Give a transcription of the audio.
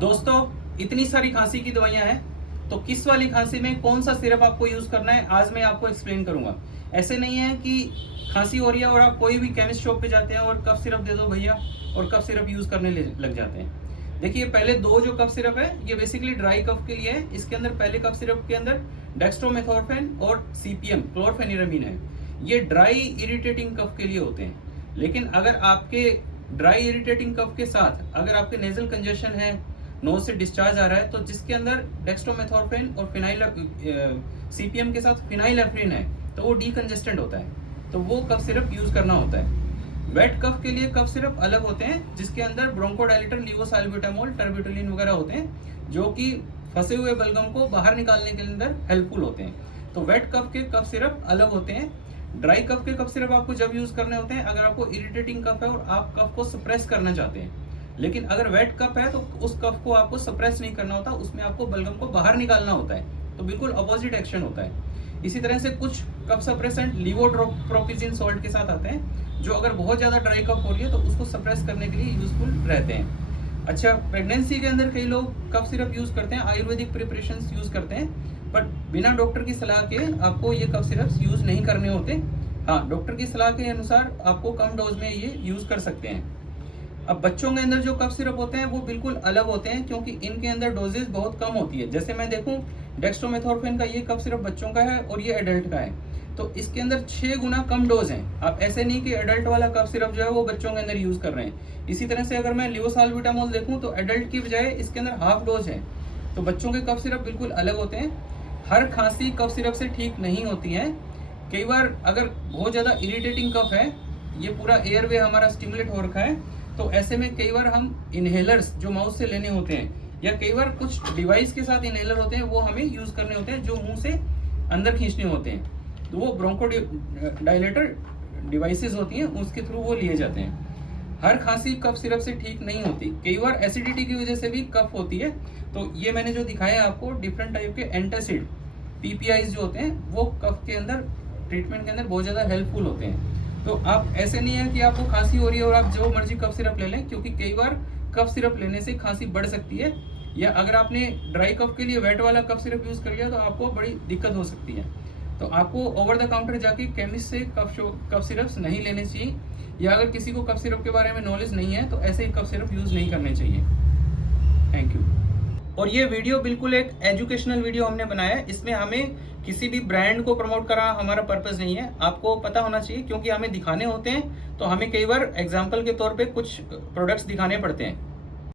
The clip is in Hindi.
दोस्तों, इतनी सारी खांसी की दवाइयां हैं, तो किस वाली खांसी में कौन सा सिरप आपको यूज करना है आज मैं आपको एक्सप्लेन करूंगा। ऐसे नहीं है कि खांसी हो रही है और आप कोई भी केमिस्ट शॉप पे जाते हैं और कफ सिरप दे दो भैया और कफ सिरप यूज करने लग जाते हैं। देखिए, पहले दो जो कफ सिरप है ये बेसिकली ड्राई कफ के लिए है। इसके अंदर पहले कफ सिरप के अंदर डेक्स्ट्रोमेथोर्फेन और सीपीएम क्लोरफेनिरामिन है। ये ड्राई इरिटेटिंग कफ के लिए होते हैं। लेकिन अगर आपके ड्राई इरिटेटिंग कफ के साथ अगर आपके नेजल कंजेशन है, नोज से डिस्चार्ज आ रहा है, तो जिसके अंदर डेक्स्ट्रोमेथोर्फेन और फिनाइल सीपीएम के साथ फिनाइलेफ्रिन है, तो वो डीकंजेस्टेंट होता है, तो वो कफ सिरप यूज करना होता है। वेट कफ के लिए कफ सिरप अलग होते हैं, जिसके अंदर ब्रोंकोडायलेटर, लीवोसाल्ब्यूटामोल, टर्बिटोलिन वगैरह होते हैं, जो कि फंसे हुए बलगम को बाहर निकालने के अंदर हेल्पफुल होते हैं। तो वेट कफ के कफ सिरप अलग होते हैं। ड्राई कफ के कफ सिरप आपको जब यूज करने होते हैं अगर आपको इरिटेटिंग कफ है और आप कफ को सप्रेस करना चाहते हैं। लेकिन अगर वेट कफ है तो उस कफ को आपको सप्रेस नहीं करना होता, उसमें आपको बलगम को बाहर निकालना होता है। तो बिल्कुल अपोजिट एक्शन होता है। इसी तरह से कुछ कफ सप्रेसेंट लीवोट्रोपिजिन सॉल्ट के साथ आते हैं, जो अगर बहुत ज़्यादा ड्राई कफ हो रही है तो उसको सप्रेस करने के लिए यूजफुल रहते हैं। अच्छा, प्रेगनेंसी के अंदर कई लोग कफ सिरप यूज करते हैं, आयुर्वेदिक प्रिपरेशंस यूज करते हैं, बट बिना डॉक्टर की सलाह के आपको ये कफ सिरप्स यूज नहीं करने होते। हाँ, डॉक्टर की सलाह के अनुसार आपको कम डोज में ये यूज कर सकते हैं। अब बच्चों के अंदर जो कफ सिरप होते हैं वो बिल्कुल अलग होते हैं, क्योंकि इनके अंदर डोजेज बहुत कम होती है। जैसे मैं देखूं, डेक्स्ट्रोमेथोर्फेन का ये कफ सिरप बच्चों का है और ये एडल्ट का है, तो इसके अंदर 6 गुना कम डोज है। आप ऐसे नहीं कि एडल्ट वाला कफ सिरप जो है वो बच्चों के अंदर यूज कर रहे हैं। इसी तरह से अगर मैं लिवोसाल्ब्यूटामोल देखूं तो एडल्ट की बजाय इसके अंदर हाफ डोज है। तो बच्चों के कफ सिरप बिल्कुल अलग होते हैं। हर खांसी कफ सिरप से ठीक नहीं होती है। कई बार अगर बहुत ज़्यादा इरिटेटिंग कफ है, ये पूरा एयरवे हमारा स्टिमुलेट हो रखा है, तो ऐसे में कई बार हम इनहेलर्स जो माउथ से लेने होते हैं, या कई बार कुछ डिवाइस के साथ इनहेलर होते हैं, वो हमें यूज करने होते हैं, जो मुंह से अंदर खींचने होते हैं। तो वो ब्रोंको डायलेटर डिवाइसेस होती हैं, उसके थ्रू वो लिए जाते हैं। हर खांसी कफ सिरप से ठीक नहीं होती। कई बार एसिडिटी की वजह से भी कफ होती है। तो ये मैंने जो दिखाया आपको डिफरेंट टाइप के एंटासिड पीपीआईज जो होते हैं, वो कफ के अंदर ट्रीटमेंट के अंदर बहुत ज़्यादा हेल्पफुल होते हैं। तो आप ऐसे नहीं है कि आपको खांसी हो रही है और आप जो मर्जी कफ सिरप ले लें, क्योंकि कई बार कफ सिरप लेने से खांसी बढ़ सकती है, या अगर आपने ड्राई कफ के लिए वेट वाला कफ सिरप यूज़ कर लिया तो आपको बड़ी दिक्कत हो सकती है। तो आपको ओवर द काउंटर जाके केमिस्ट से कफ सिरप्स नहीं लेने चाहिए, या अगर किसी को कफ सिरप के बारे में नॉलेज नहीं है तो ऐसे ही कफ सिरप यूज़ नहीं करने चाहिए। Thank you. और ये वीडियो बिल्कुल एक एजुकेशनल वीडियो हमने बनाया है। इसमें हमें किसी भी ब्रांड को प्रमोट करा हमारा पर्पस नहीं है। आपको पता होना चाहिए, क्योंकि हमें दिखाने होते हैं, तो हमें कई बार एग्जाम्पल के तौर पे कुछ प्रोडक्ट्स दिखाने पड़ते हैं।